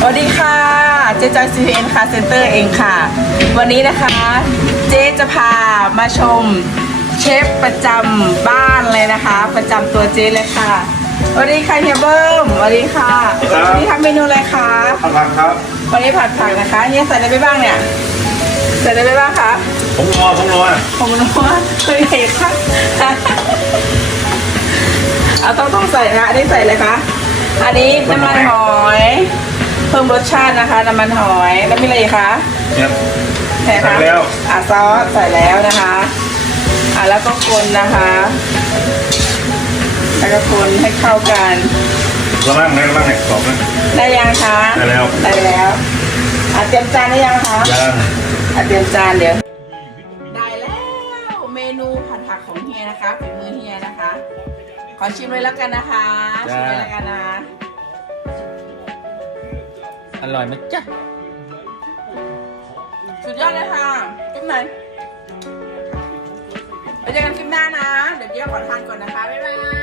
สวัสดีค่ะเจ๊จอย CPN ค่ะเซ็นเตอร์เองค่ะวันนี้นะคะเจ๊จะพามาชมเชฟประจำบ้านเลยนะคะประจำตัวเจ๊เลยค่ะสวัสดีค่ะเฮียเบิ้มสวัสดีค่ะวันนี้ทำเมนูอะไรคะ ผักครับวันนี้ผัดผักนะคะเฮียใส่อะไรไปบ้างเนี่ยใส่อะไรไปบ้างคะ ผมนัว ผมรู้ว่าเคยเห็นค่ะเอาต้องใส่นะอันนี้ใส่เลยคะอันนี้น้ำมันหอยเพิ่มรสชาตินะคะน้ำมันหอยแล้วมีอะไรอีกคะ เนี่ย ใส่แล้วซอสใส่แล้วนะคะแล้วก็คนนะคะแล้วก็คนให้เข้ากัน ระมั่งเนี่ยกรอบนะ ได้ยังคะได้แล้วเตรียมจานได้ยังคะยังเตรียมจานเดี๋ยวได้แล้วเมนูผัดผักของเฮียนะคะฝีมือเฮียนะคะขอชิมเลยแล้วกันนะคะชิมเลยแล้วกันนะ อร่อยไหมจ๊ะ สุดยอดเลยค่ะจุ๊บไหนไปเจอกันคลิปหน้านะเดี๋ยวเดี๋ยวขอทานก่อนนะคะบ๊ายบาย